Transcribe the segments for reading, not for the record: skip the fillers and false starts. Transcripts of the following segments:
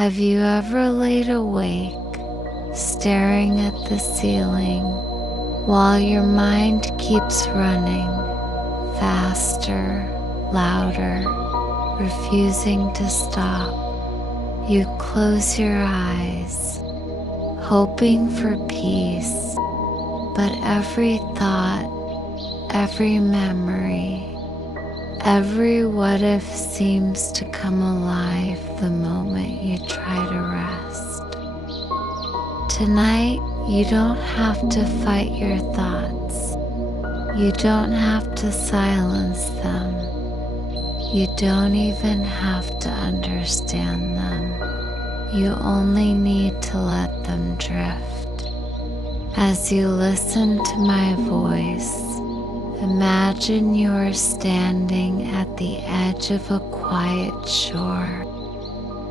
Have you ever laid awake, staring at the ceiling, while your mind keeps running, faster, louder, refusing to stop? You close your eyes, hoping for peace, but every thought, every memory, every what if seems to come alive the moment you try to rest. Tonight, you don't have to fight your thoughts. You don't have to silence them. You don't even have to understand them. You only need to let them drift. As you listen to my voice, imagine you are standing at the edge of a quiet shore.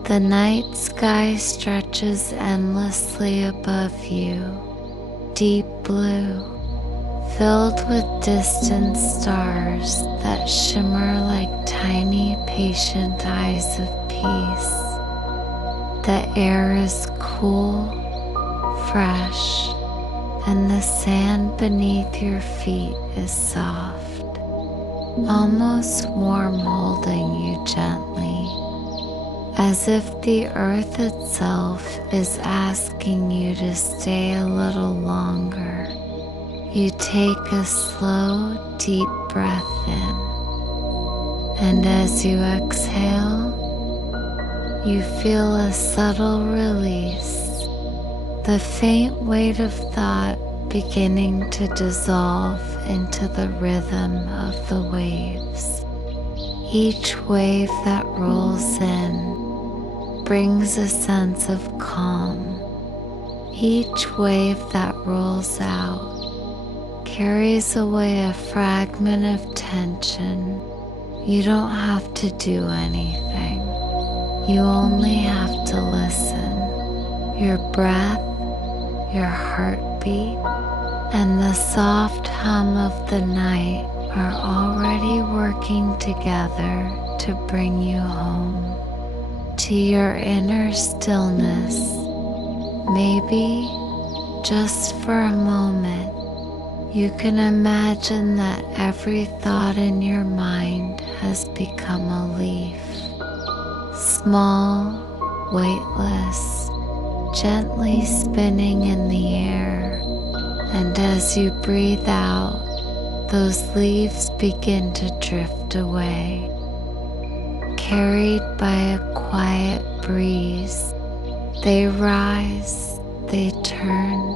The night sky stretches endlessly above you, deep blue, filled with distant stars that shimmer like tiny, patient eyes of peace. The air is cool, fresh, and the sand beneath your feet is soft, almost warm, holding you gently, as if the earth itself is asking you to stay a little longer. You take a slow, deep breath in, and as you exhale, you feel a subtle release, the faint weight of thought beginning to dissolve into the rhythm of the waves. Each wave that rolls in brings a sense of calm. Each wave that rolls out carries away a fragment of tension. You don't have to do anything. You only have to listen. Your breath, your heartbeat, and the soft hum of the night are already working together to bring you home, to your inner stillness. Maybe, just for a moment, you can imagine that every thought in your mind has become a leaf, small, weightless, gently spinning in the air, and as you breathe out, those leaves begin to drift away, carried by a quiet breeze. They rise, they turn,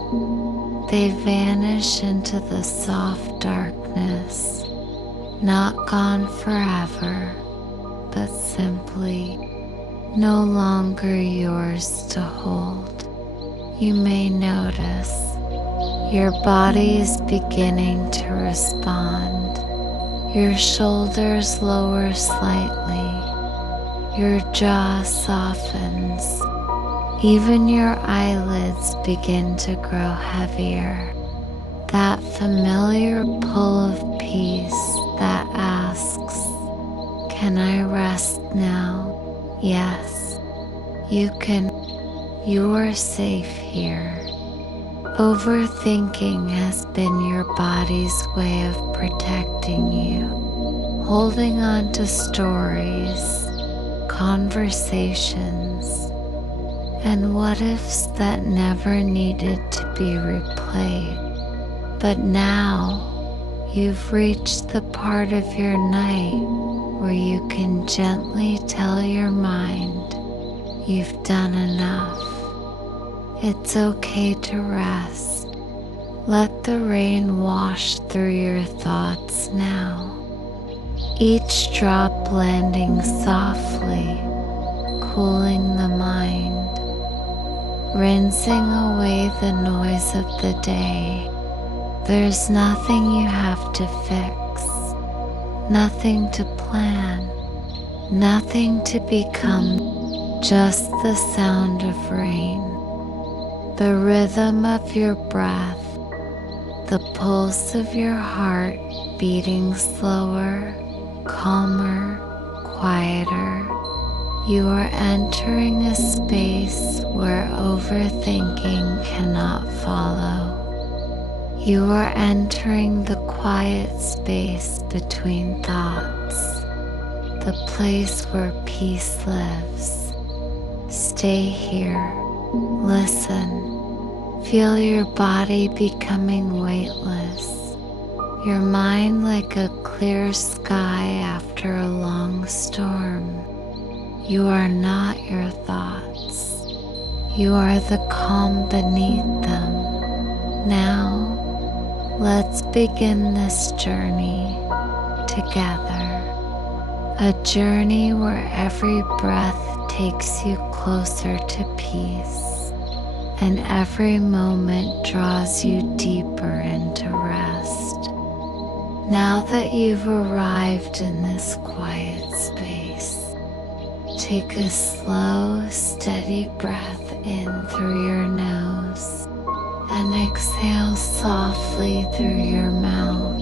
they vanish into the soft darkness, not gone forever, but simply no longer yours to hold. You may notice your body is beginning to respond. Your shoulders lower slightly, your jaw softens, even your eyelids begin to grow heavier. That familiar pull of peace that asks, "Can I rest now?" Yes, you can. You are safe here. Overthinking has been your body's way of protecting you, holding on to stories, conversations, and what ifs that never needed to be replayed. But now you've reached the part of your night where you can gently tell your mind you've done enough. It's okay to rest. Let the rain wash through your thoughts now, each drop landing softly, cooling the mind, rinsing away the noise of the day. There's nothing you have to fix, nothing to plan, nothing to become, just the sound of rain, the rhythm of your breath, the pulse of your heart beating slower, calmer, quieter, You are entering a space where overthinking cannot follow. You are entering the quiet space between thoughts, the place where peace lives. Stay here, listen, feel your body becoming weightless, your mind like a clear sky after a long storm. You are not your thoughts. You are the calm beneath them. Now, let's begin this journey together. A journey where every breath takes you closer to peace, and every moment draws you deeper into rest. Now that you've arrived in this quiet space, take a slow, steady breath in through your nose and exhale softly through your mouth.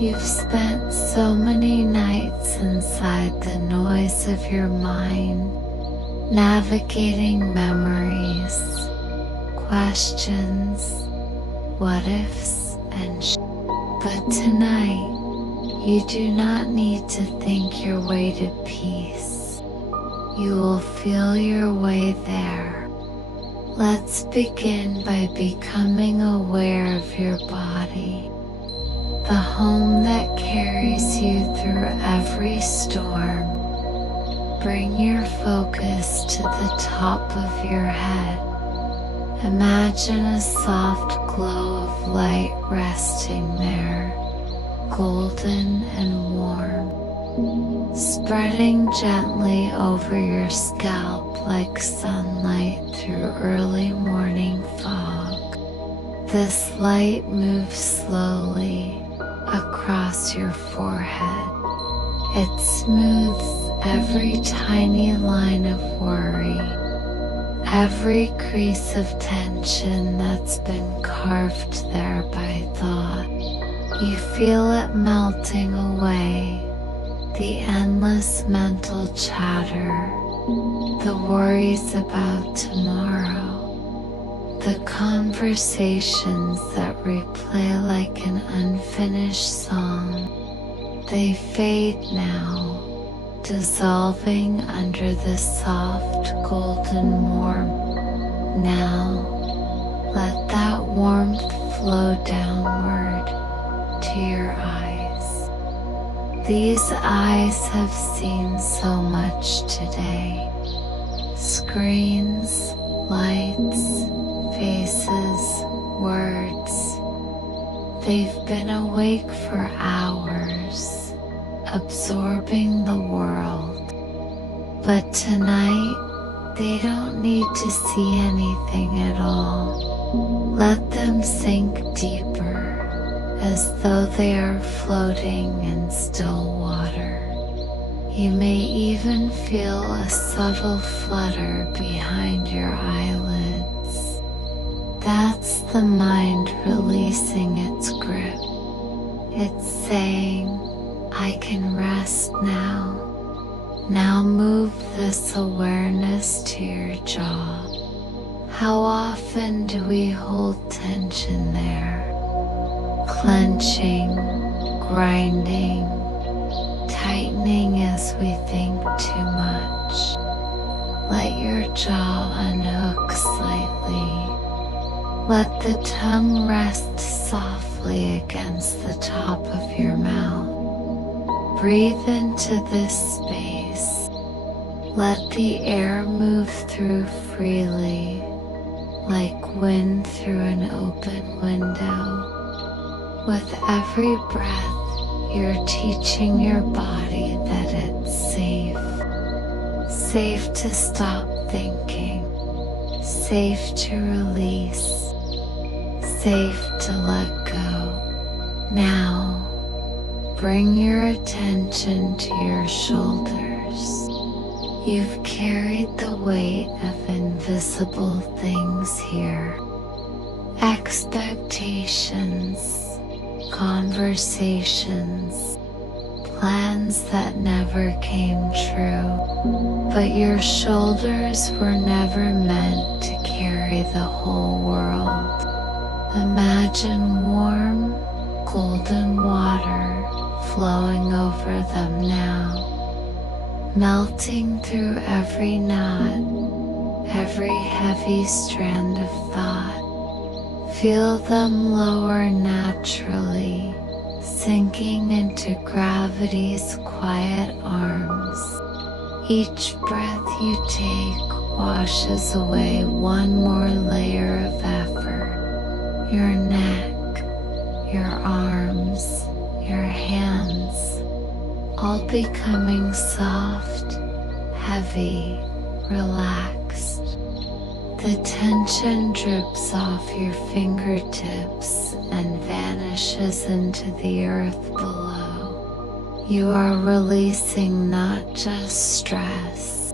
You've spent so many nights inside the noise of your mind, navigating memories, questions, what ifs, and but tonight, you do not need to think your way to peace. You will feel your way there. Let's begin by becoming aware of your body, the home that carries you through every storm. Bring your focus to the top of your head. Imagine a soft glow of light resting there, golden and warm, spreading gently over your scalp like sunlight through early morning fog. This light moves slowly across your forehead. It smooths every tiny line of worry, every crease of tension that's been carved there by thought. You feel it melting away, the endless mental chatter, the worries about tomorrow, the conversations that replay like an unfinished song. They fade now, dissolving under the soft golden warmth. Now, let that warmth flow downward to your eyes. These eyes have seen so much today. Screens, lights, faces, words. They've been awake for hours, absorbing the world. But tonight, they don't need to see anything at all. Let them sink deeper, as though they are floating in still water. You may even feel a subtle flutter behind your eyelids. That's the mind releasing its grip. It's saying, I can rest now. Now move this awareness to your jaw. How often do we hold tension there? Clenching, grinding, tightening as we think too much. Let your jaw unhook slightly. Let the tongue rest softly against the top of your mouth. Breathe into this space. Let the air move through freely, like wind through an open window. With every breath, you're teaching your body that it's safe. Safe to stop thinking. Safe to release. Safe to let go. Now, bring your attention to your shoulders. You've carried the weight of invisible things here. Expectations, conversations, plans that never came true. But your shoulders were never meant to carry the whole world. Imagine warm, golden water flowing over them now, melting through every knot, every heavy strand of thought. Feel them lower naturally, sinking into gravity's quiet arms. Each breath you take washes away one more layer of effort. Your neck, your arms, your hands, all becoming soft, heavy, relaxed. The tension drips off your fingertips and vanishes into the earth below. You are releasing not just stress,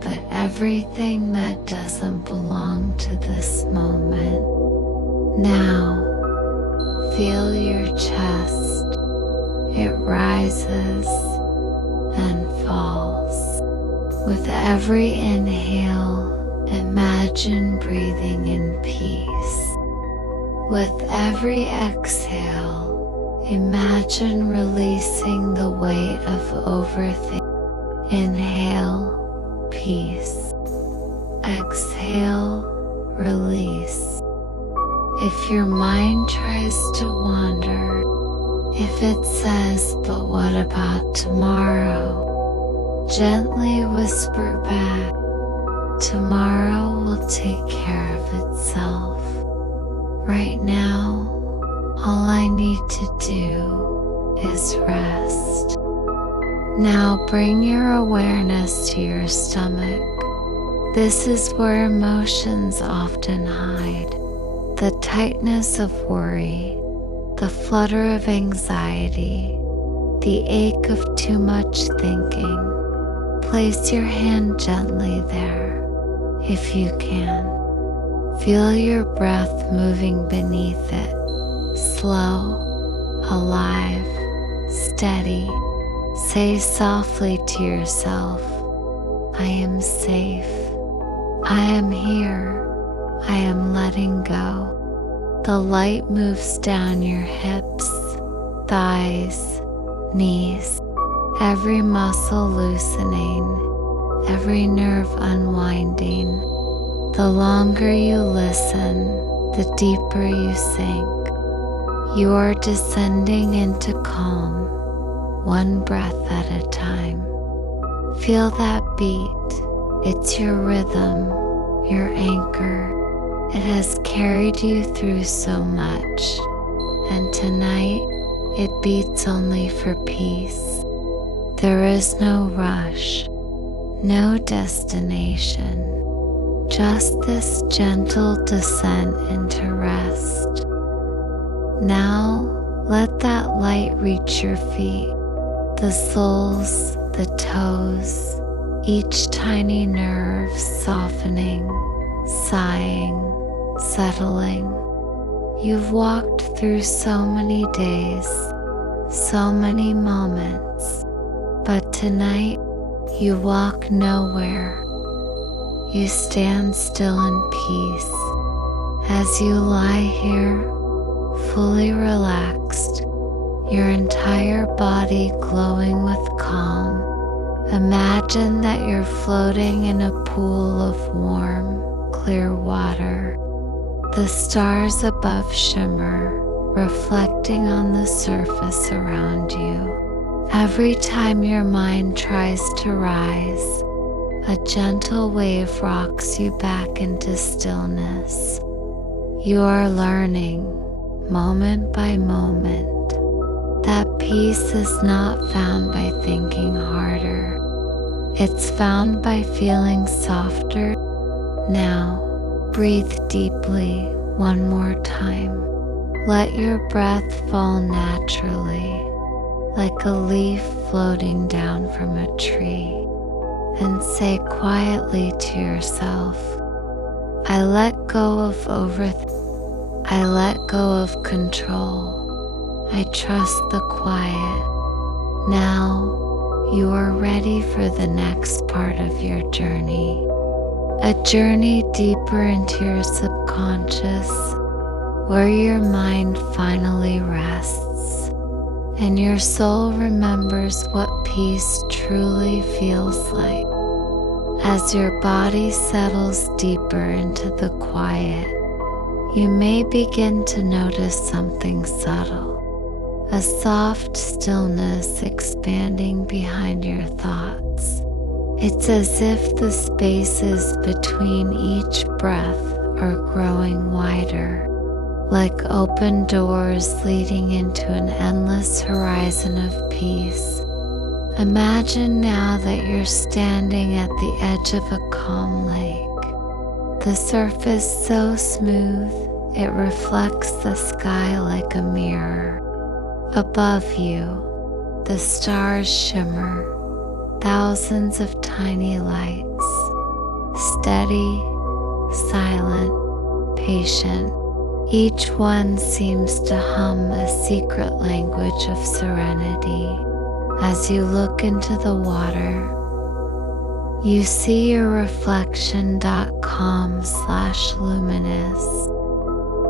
but everything that doesn't belong to this moment. Now, feel your chest. It rises and falls. With every inhale, imagine breathing in peace. With every exhale, imagine releasing the weight of overthinking. Inhale, peace. Exhale, release. If your mind tries to wander, if it says, "But what about tomorrow?" gently whisper back, "Tomorrow will take care of itself. Right now, all I need to do is rest." Now bring your awareness to your stomach. This is where emotions often hide. The tightness of worry, the flutter of anxiety, the ache of too much thinking. Place your hand gently there, if you can. Feel your breath moving beneath it, slow, alive, steady. Say softly to yourself, "I am safe. I am here. I am letting go." The light moves down your hips, thighs, knees, every muscle loosening, every nerve unwinding. The longer you listen, the deeper you sink. You are descending into calm, one breath at a time. Feel that beat. It's your rhythm, your anchor. It has carried you through so much, and tonight it beats only for peace. There is no rush, no destination, just this gentle descent into rest. Now let that light reach your feet, the soles, the toes, each tiny nerve softening, sighing, settling. You've walked through so many days, so many moments, but tonight you walk nowhere. You stand still in peace as you lie here, fully relaxed, your entire body glowing with calm. Imagine that you're floating in a pool of warm, clear water. The stars above shimmer, reflecting on the surface around you. Every time your mind tries to rise, a gentle wave rocks you back into stillness. You are learning, moment by moment, that peace is not found by thinking harder. It's found by feeling softer. Now, breathe deeply one more time. Let your breath fall naturally, like a leaf floating down from a tree, and say quietly to yourself, "I let go of I let go of control. I trust the quiet." Now, you are ready for the next part of your journey. A journey deeper into your subconscious, where your mind finally rests and your soul remembers what peace truly feels like. As your body settles deeper into the quiet, you may begin to notice something subtle, a soft stillness expanding behind your thoughts. It's as if the spaces between each breath are growing wider, like open doors leading into an endless horizon of peace. Imagine now that you're standing at the edge of a calm lake. The surface so smooth, it reflects the sky like a mirror. Above you, the stars shimmer, thousands of tiny lights, steady, silent, patient. Each one seems to hum a secret language of serenity. As you look into the water, you see your reflection calm/luminous.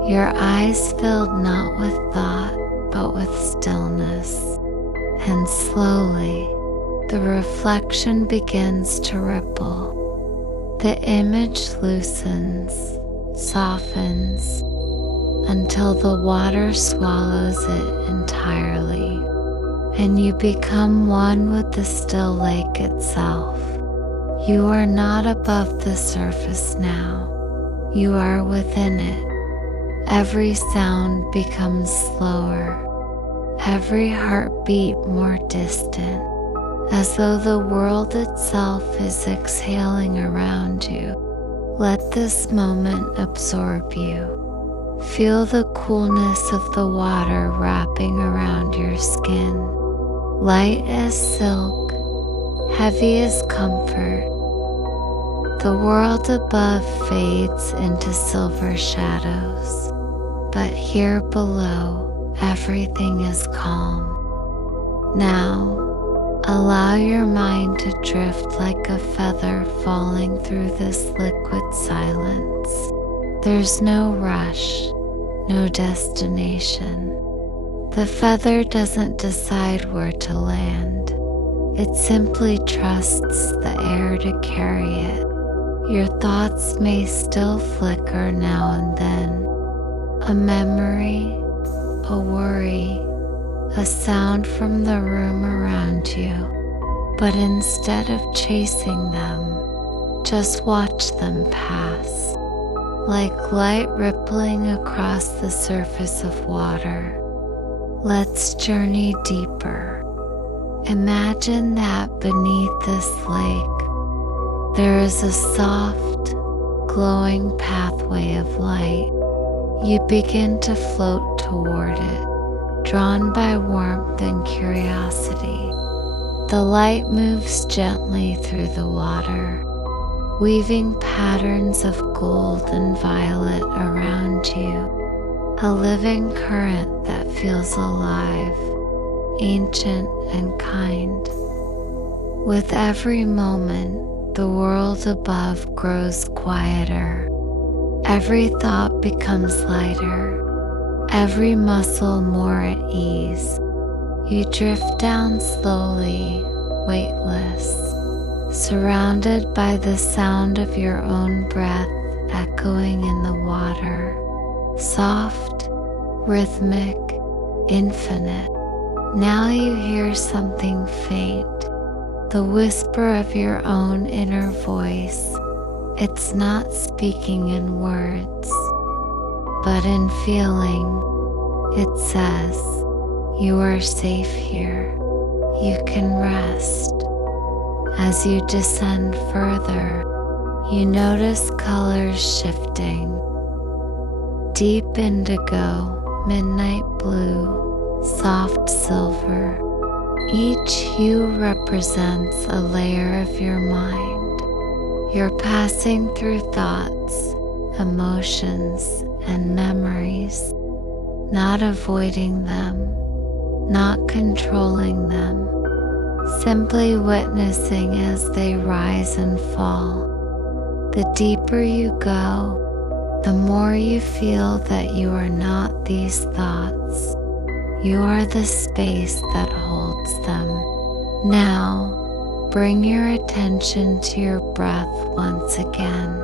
Your eyes filled not with thought, but with stillness. And slowly, the reflection begins to ripple. The image loosens, softens, until the water swallows it entirely, and you become one with the still lake itself. You are not above the surface now. You are within it. Every sound becomes slower, every heartbeat more distant, as though the world itself is exhaling around you. Let this moment absorb you. Feel the coolness of the water wrapping around your skin, light as silk, heavy as comfort. The world above fades into silver shadows, but here below, everything is calm. Now, allow your mind to drift like a feather falling through this liquid silence. There's no rush, no destination. The feather doesn't decide where to land. It simply trusts the air to carry it. Your thoughts may still flicker now and then. A memory, a worry, a sound from the room around you. But instead of chasing them, just watch them pass, like light rippling across the surface of water. Let's journey deeper. Imagine that beneath this lake, there is a soft, glowing pathway of light. You begin to float toward it, drawn by warmth and curiosity. The light moves gently through the water, weaving patterns of gold and violet around you, a living current that feels alive, ancient and kind. With every moment, the world above grows quieter. Every thought becomes lighter, every muscle more at ease. You drift down slowly, weightless, surrounded by the sound of your own breath echoing in the water, soft, rhythmic, infinite. Now you hear something faint, the whisper of your own inner voice. It's not speaking in words, but in feeling. It says, "You are safe here. You can rest." As you descend further, you notice colors shifting. Deep indigo, midnight blue, soft silver. Each hue represents a layer of your mind. You're passing through thoughts, emotions, and memories, not avoiding them, not controlling them, simply witnessing as they rise and fall. The deeper you go, the more you feel that you are not these thoughts. You are the space that holds them. Now, bring your attention to your breath once again.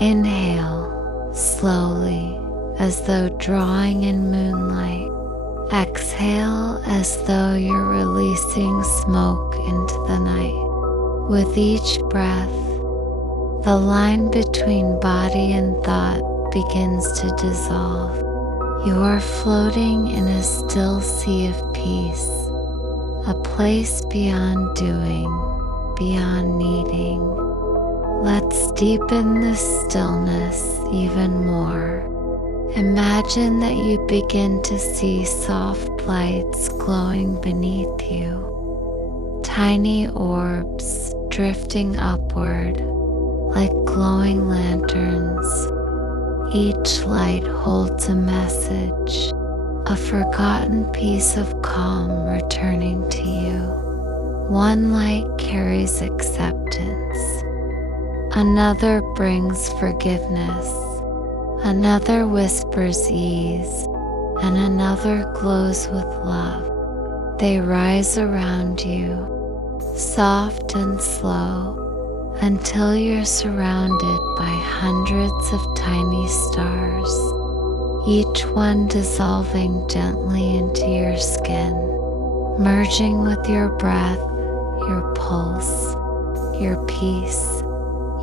Inhale slowly, as though drawing in moonlight. Exhale as though you're releasing smoke into the night. With each breath, the line between body and thought begins to dissolve. You are floating in a still sea of peace, a place beyond doing, beyond needing. Let's deepen this stillness even more. Imagine that you begin to see soft lights glowing beneath you, tiny orbs drifting upward like glowing lanterns. Each light holds a message, a forgotten piece of calm returning to you. One light carries acceptance, another brings forgiveness, another whispers ease, and another glows with love. They rise around you, soft and slow, until you're surrounded by hundreds of tiny stars, each one dissolving gently into your skin, merging with your breath, your pulse, your peace.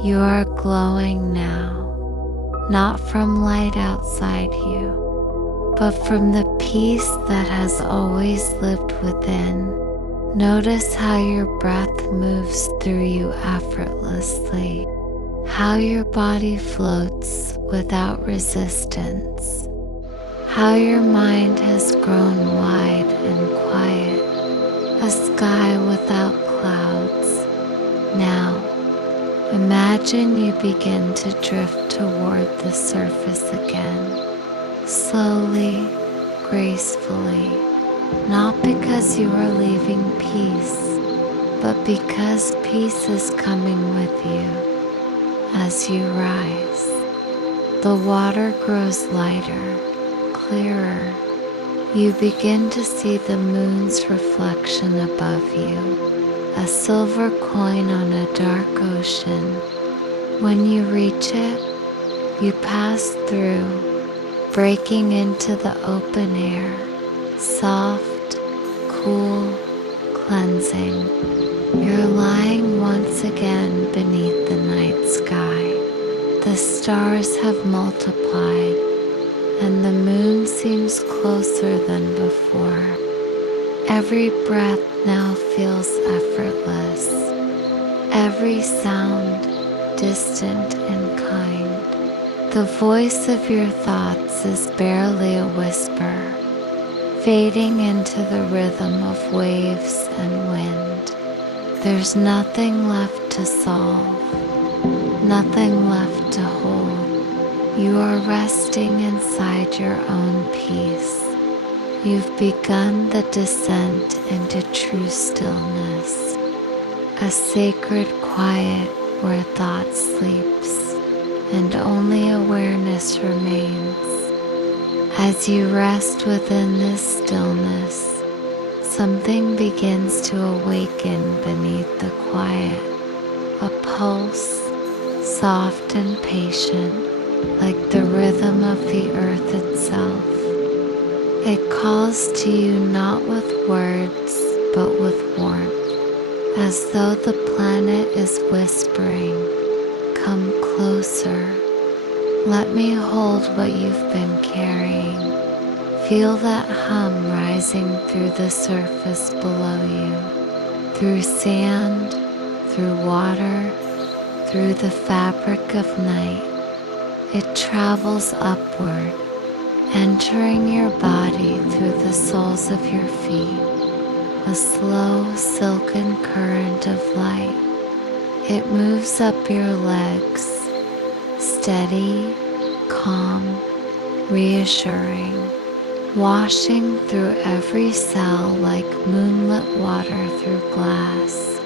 You are glowing now, not from light outside you, but from the peace that has always lived within. Notice how your breath moves through you effortlessly, how your body floats without resistance, how your mind has grown wide and quiet, a sky without clouds. Now, imagine you begin to drift toward the surface again, slowly, gracefully. Not because you are leaving peace, but because peace is coming with you as you rise. The water grows lighter, clearer. You begin to see the moon's reflection above you, a silver coin on a dark ocean. When you reach it, you pass through, breaking into the open air. Soft, cool, cleansing. You're lying once again beneath the night sky. The stars have multiplied, and the moon seems closer than before. Every breath now feels effortless, every sound distant and kind. The voice of your thoughts is barely a whisper, fading into the rhythm of waves and wind. There's nothing left to solve, nothing left to hold. You are resting inside your own peace. You've begun the descent into true stillness, a sacred quiet where thought sleeps and only awareness remains. As you rest within this stillness, something begins to awaken beneath the quiet, a pulse, soft and patient, like the rhythm of the earth itself. It calls to you not with words, but with warmth, as though the planet is whispering, "Come closer. Let me hold what you've been carrying." Feel that hum rising through the surface below you, through sand, through water, through the fabric of night. It travels upward, entering your body through the soles of your feet, a slow silken current of light. It moves up your legs, steady, calm, reassuring. washing through every cell like moonlit water through glass.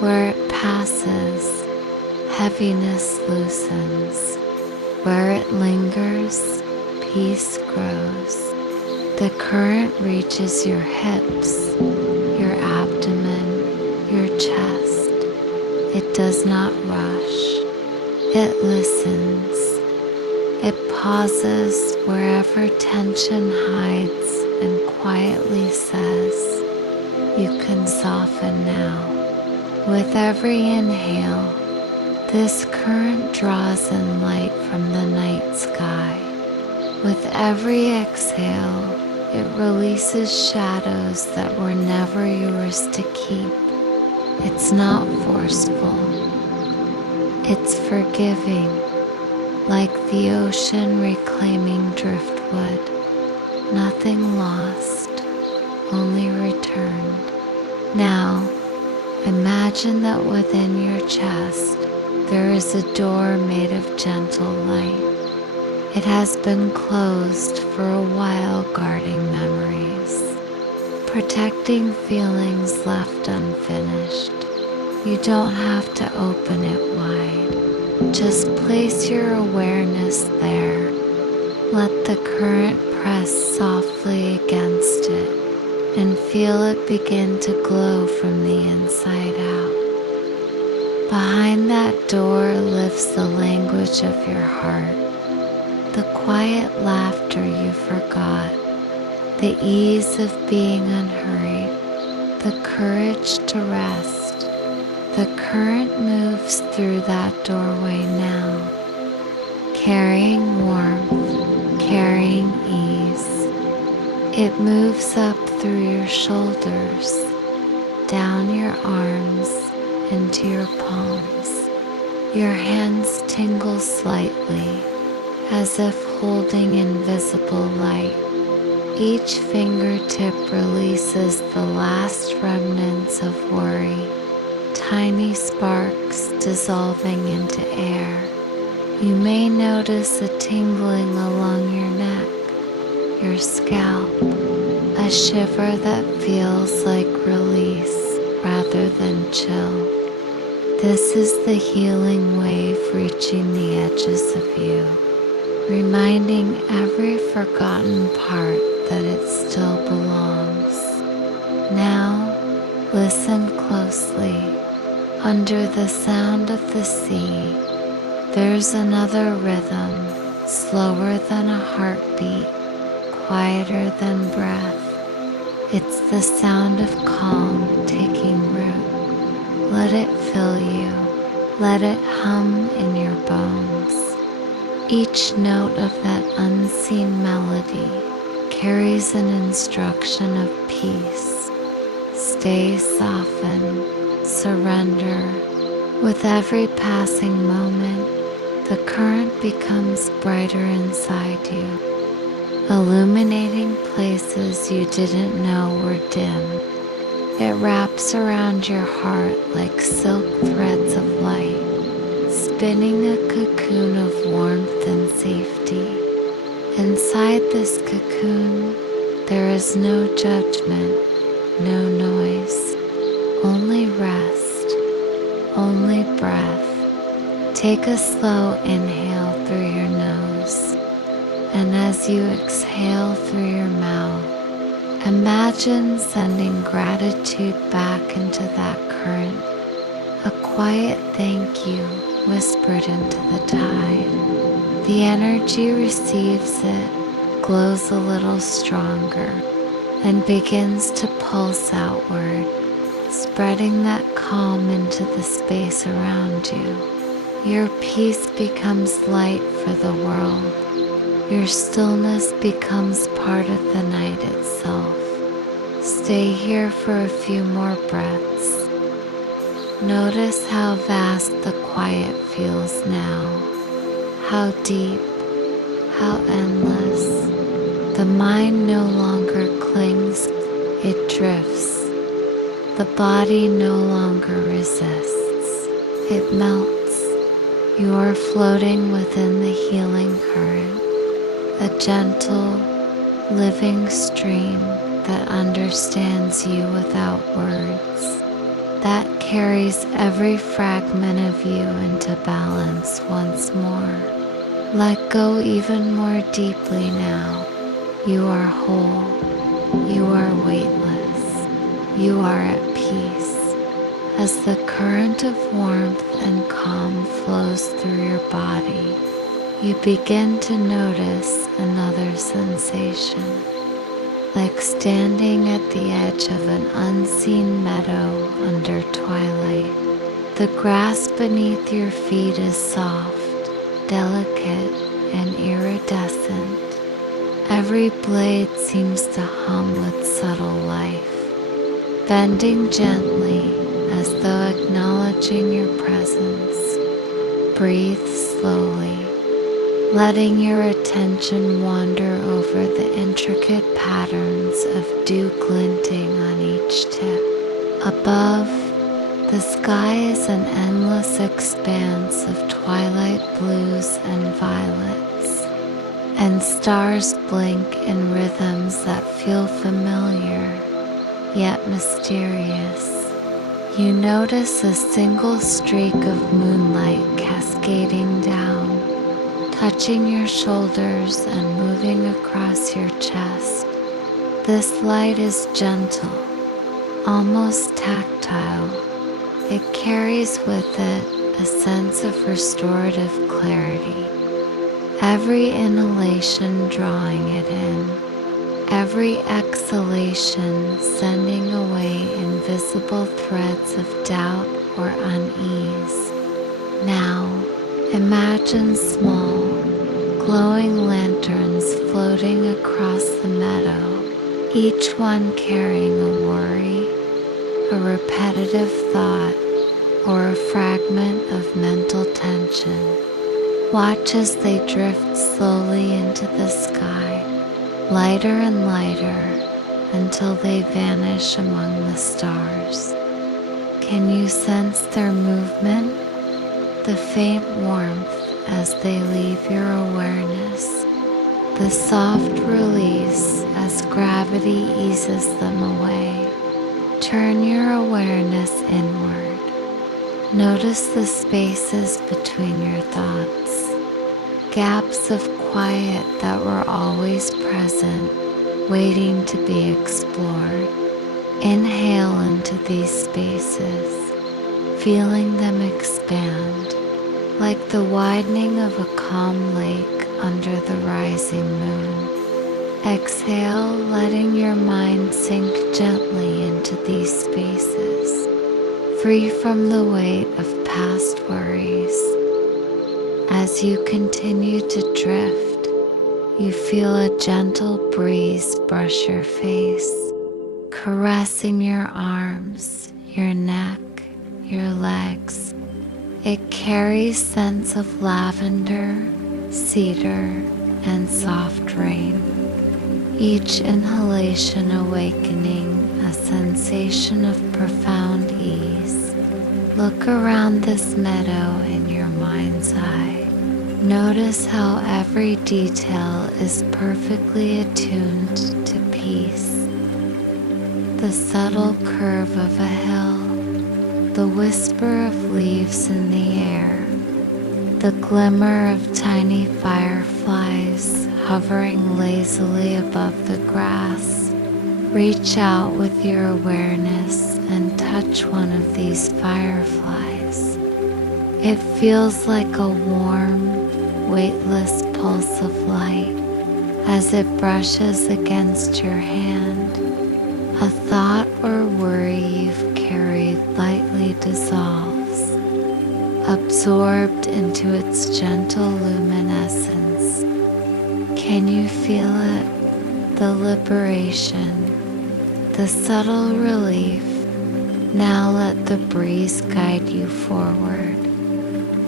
Where it passes, heaviness loosens. Where it lingers, peace grows. The current reaches your hips, your abdomen, your chest. It does not rush. It listens. It pauses wherever tension hides and quietly says, "You can soften now." With every inhale, this current draws in light from the night sky. With every exhale, it releases shadows that were never yours to keep. It's not forceful. It's forgiving, like the ocean reclaiming driftwood. Nothing lost, only returned. Now, imagine that within your chest there is a door made of gentle light. It has been closed for a while, guarding memories, protecting feelings left unfinished. You don't have to open it wide. Just place your awareness there. Let the current press softly against it and feel it begin to glow from the inside out. Behind that door lives the language of your heart, the quiet laughter you forgot, the ease of being unhurried, the courage to rest. The current moves through that doorway now, carrying warmth, carrying ease. It moves up through your shoulders, down your arms, into your palms. Your hands tingle slightly, as if holding invisible light. Each fingertip releases the last remnants of worry, tiny sparks dissolving into air. You may notice a tingling along your neck, your scalp, a shiver that feels like release rather than chill. This is the healing wave reaching the edges of you, reminding every forgotten part that it still belongs. Now, listen closely. Under the sound of the sea, there's another rhythm, slower than a heartbeat, quieter than breath. It's the sound of calm taking root. Let it fill you. Let it hum in your bones. Each note of that unseen melody carries an instruction of peace. Stay softened. Surrender. With every passing moment, the current becomes brighter inside you, illuminating places you didn't know were dim. It wraps around your heart like silk threads of light, spinning a cocoon of warmth and safety. Inside this cocoon, there is no judgment, no noise. Only rest, only breath. Take a slow inhale through your nose, and as you exhale through your mouth, imagine sending gratitude back into that current, a quiet thank you whispered into the tide. The energy receives it, glows a little stronger, and begins to pulse outward, spreading that calm into the space around you. Your peace becomes light for the world. Your stillness becomes part of the night itself. Stay here for a few more breaths. Notice how vast the quiet feels now, how deep, how endless. The mind no longer clings, it drifts. The body no longer resists, it melts. You are floating within the healing current, a gentle, living stream that understands you without words, that carries every fragment of you into balance once more. Let go even more deeply now. You are whole. You are weightless. You are at peace. As the current of warmth and calm flows through your body, you begin to notice another sensation, like standing at the edge of an unseen meadow under twilight. The grass beneath your feet is soft, delicate, and iridescent. Every blade seems to hum with subtle life, bending gently as though acknowledging your presence. Breathe slowly, letting your attention wander over the intricate patterns of dew glinting on each tip. Above, the sky is an endless expanse of twilight blues and violets, and stars blink in rhythms that feel familiar, yet mysterious. You notice a single streak of moonlight cascading down, touching your shoulders and moving across your chest. This light is gentle, almost tactile. It carries with it a sense of restorative clarity. Every inhalation drawing it in, every exhalation sending away invisible threads of doubt or unease. Now, imagine small, glowing lanterns floating across the meadow, each one carrying a worry, a repetitive thought, or a fragment of mental tension. Watch as they drift slowly into the sky, lighter and lighter, until they vanish among the stars. Can you sense their movement? The faint warmth as they leave your awareness, the soft release as gravity eases them away. Turn your awareness inward. Notice the spaces between your thoughts, gaps of quiet that were always present, waiting to be explored. Inhale into these spaces, feeling them expand, like the widening of a calm lake under the rising moon. Exhale, letting your mind sink gently into these spaces, free from the weight of past worries. As you continue to drift, you feel a gentle breeze brush your face, caressing your arms, your neck, your legs. It carries scents of lavender, cedar, and soft rain, each inhalation awakening a sensation of profound ease. Look around this meadow in your mind's eye. Notice how every detail is perfectly attuned to peace. The subtle curve of a hill, the whisper of leaves in the air, the glimmer of tiny fireflies hovering lazily above the grass. Reach out with your awareness and touch one of these fireflies. It feels like a warm, weightless pulse of light as it brushes against your hand. A thought or worry you've carried lightly dissolves, absorbed into its gentle luminescence. Can you feel it? The liberation, the subtle relief. Now let the breeze guide you forward,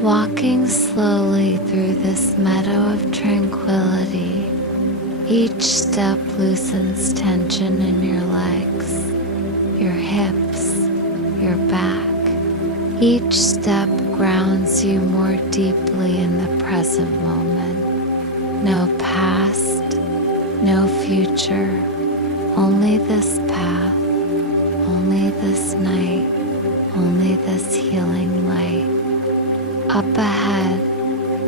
walking slowly through this meadow of tranquility. Each step loosens tension in your legs, your hips, your back. Each step grounds you more deeply in the present moment. No past, No future, only this path, only this night, only this healing light. Up ahead,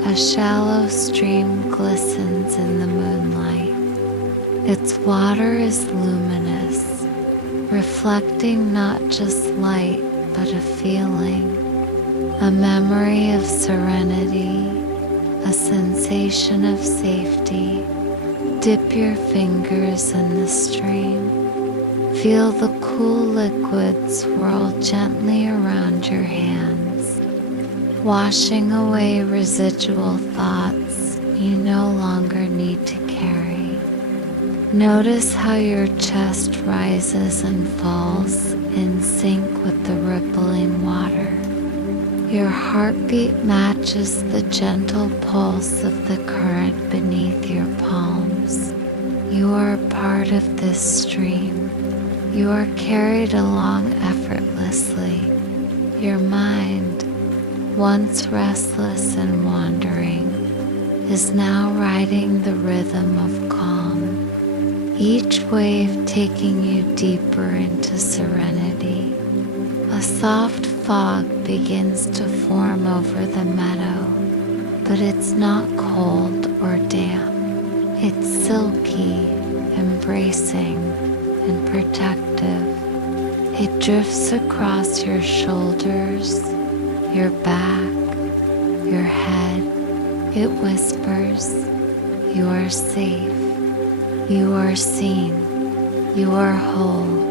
a shallow stream glistens in the moonlight. Its water is luminous, reflecting not just light but a feeling, a memory of serenity, a sensation of safety. Dip your fingers in the stream. Feel the cool liquid swirl gently around your hands, washing away residual thoughts you no longer need to carry. Notice how your chest rises and falls in sync with the rippling water. Your heartbeat matches the gentle pulse of the current beneath your palms. You are a part of this stream. You are carried along effortlessly. Your mind, once restless and wandering, is now riding the rhythm of calm, each wave taking you deeper into serenity. A soft fog begins to form over the meadow, but it's not cold or damp. It's silky, embracing, and protective. It drifts across your shoulders, your back, your head. It whispers, "You are safe. You are seen. You are whole."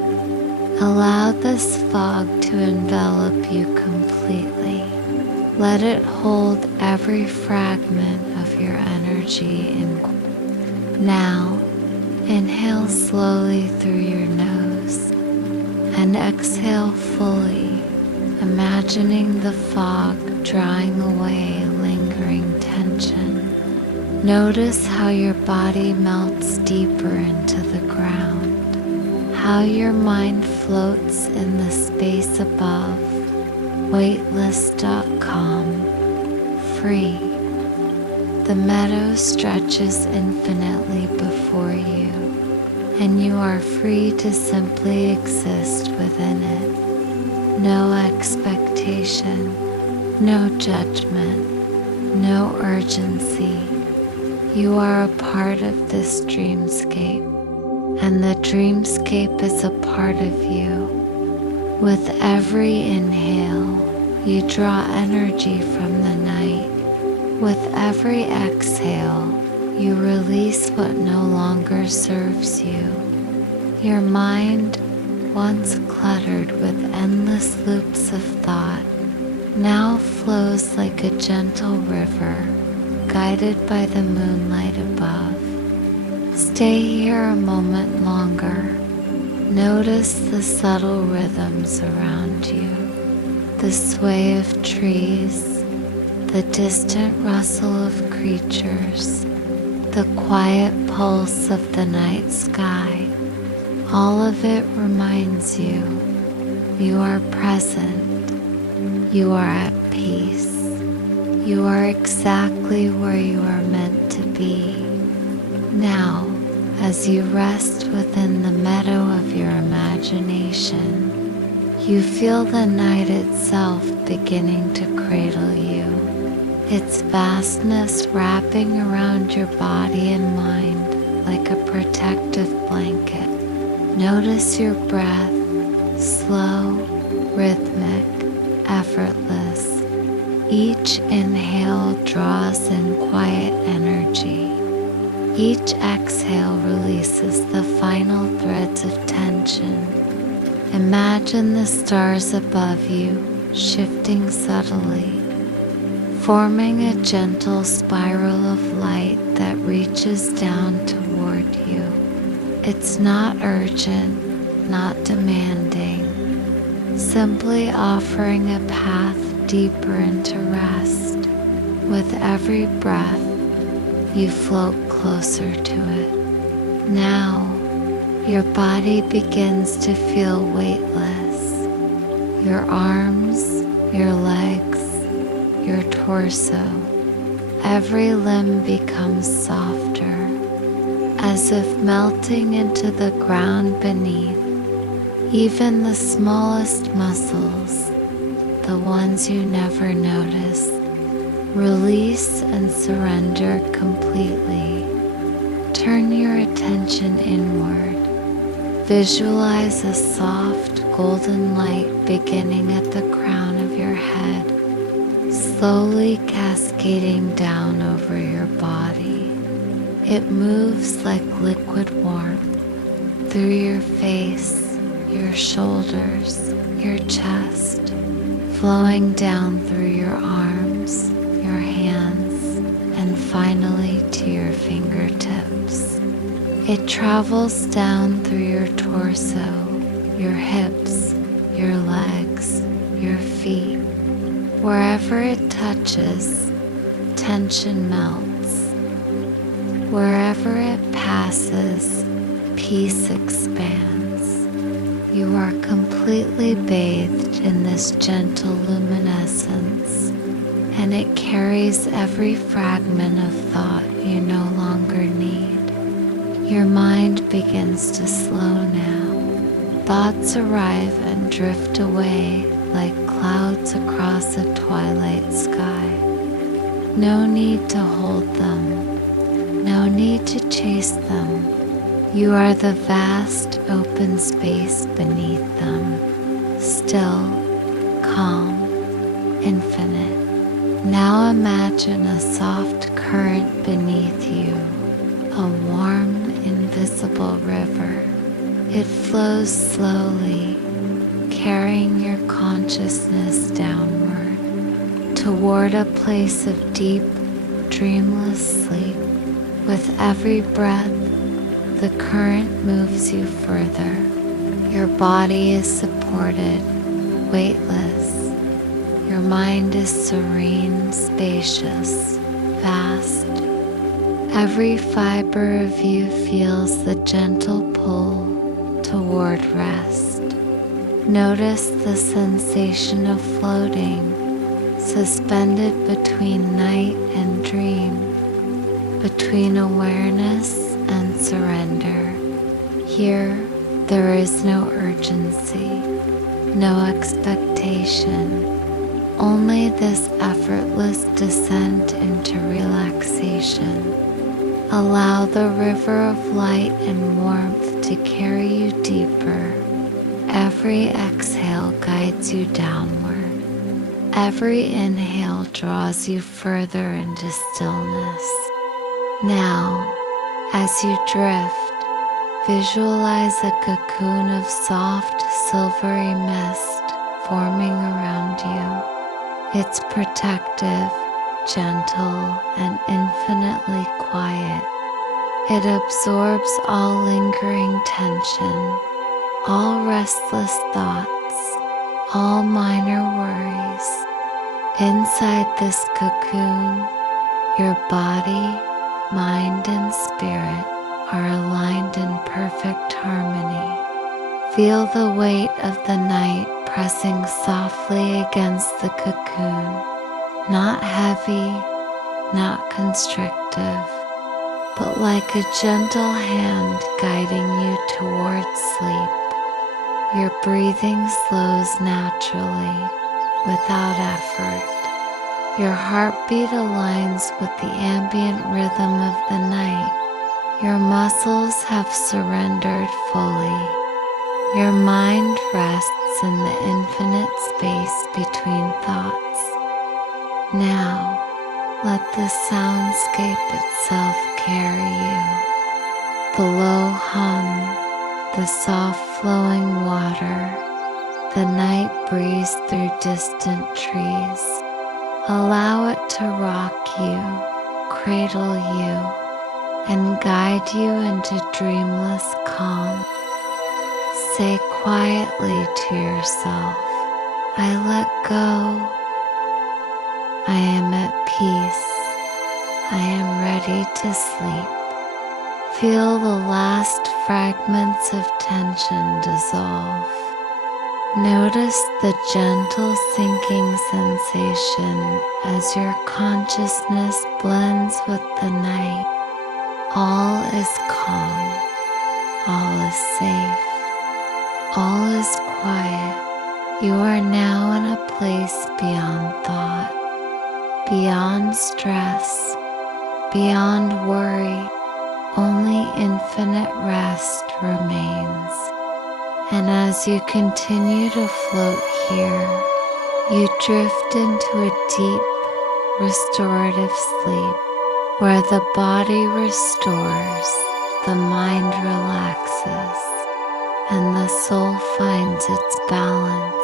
Allow this fog to envelop you completely. Let it hold every fragment of your energy in. Now, inhale slowly through your nose and exhale fully, imagining the fog drying away lingering tension. Notice how your body melts deeper into the ground, how your mind floats in the space above, weightless.com, free. The meadow stretches infinitely before you, and you are free to simply exist within it. No expectation, no judgment, no urgency. You are a part of this dreamscape, and the dreamscape is a part of you. With every inhale, you draw energy from the night. With every exhale, you release what no longer serves you. Your mind, once cluttered with endless loops of thought, now flows like a gentle river, guided by the moonlight above. Stay here a moment longer. Notice the subtle rhythms around you, the sway of trees, the distant rustle of creatures, the quiet pulse of the night sky. All of it reminds you, you are present, you are at peace, you are exactly where you are meant to be. Now, as you rest within the meadow of your imagination, you feel the night itself beginning to cradle you, its vastness wrapping around your body and mind like a protective blanket. Notice your breath, slow, rhythmic, effortless. Each inhale draws in quiet energy. Each exhale releases the final threads of tension. Imagine the stars above you shifting subtly, forming a gentle spiral of light that reaches down toward you. It's not urgent, not demanding, simply offering a path deeper into rest. With every breath, you float closer to it. Now, your body begins to feel weightless. Your arms, your legs, your torso, every limb becomes softer. as if melting into the ground beneath. Even the smallest muscles, the ones you never notice, release and surrender completely. Turn your attention inward. Visualize a soft golden light beginning at the crown of your head, slowly cascading down over your body. It moves like liquid warmth through your face, your shoulders, your chest, flowing down through your arms, your hands, and finally to your fingertips. It travels down through your torso, your hips, your legs, your feet. Wherever it touches, tension melts. Wherever it passes, peace expands. You are completely bathed in this gentle luminescence, and it carries every fragment of thought you no longer need. Your mind begins to slow now. Thoughts arrive and drift away like clouds across a twilight sky. No need to hold them. No need to chase them. You are the vast open space beneath them, still, calm, infinite. Now imagine a soft current beneath you, a warm, invisible river. It flows slowly, carrying your consciousness downward, toward a place of deep, dreamless sleep. With every breath, the current moves you further. Your body is supported, weightless. Your mind is serene, spacious, vast. Every fiber of you feels the gentle pull toward rest. Notice the sensation of floating, suspended between night and dream, between awareness and surrender. Here, there is no urgency, no expectation, only this effortless descent into relaxation. Allow the river of light and warmth to carry you deeper. Every exhale guides you downward. Every inhale draws you further into stillness. Now, as you drift, visualize a cocoon of soft, silvery mist forming around you. It's protective, gentle, and infinitely quiet. It absorbs all lingering tension, all restless thoughts, all minor worries. Inside this cocoon, your body, mind, and spirit are aligned in perfect harmony. Feel the weight of the night pressing softly against the cocoon, not heavy, not constrictive, but like a gentle hand guiding you towards sleep. Your breathing slows naturally, without effort. Your heartbeat aligns with the ambient rhythm of the night. Your muscles have surrendered fully. Your mind rests in the infinite space between thoughts. Now, let the soundscape itself carry you. The low hum, the soft flowing water, the night breeze through distant trees. Allow it to rock you, cradle you, and guide you into dreamless calm. Say quietly to yourself, I let go. I am at peace. I am ready to sleep. Feel the last fragments of tension dissolve. Notice the gentle sinking sensation as your consciousness blends with the night. All is calm, all is safe, all is quiet. You are now in a place beyond thought, beyond stress, beyond worry. Only infinite rest remains. And as you continue to float here, you drift into a deep, restorative sleep where the body restores, the mind relaxes, and the soul finds its balance.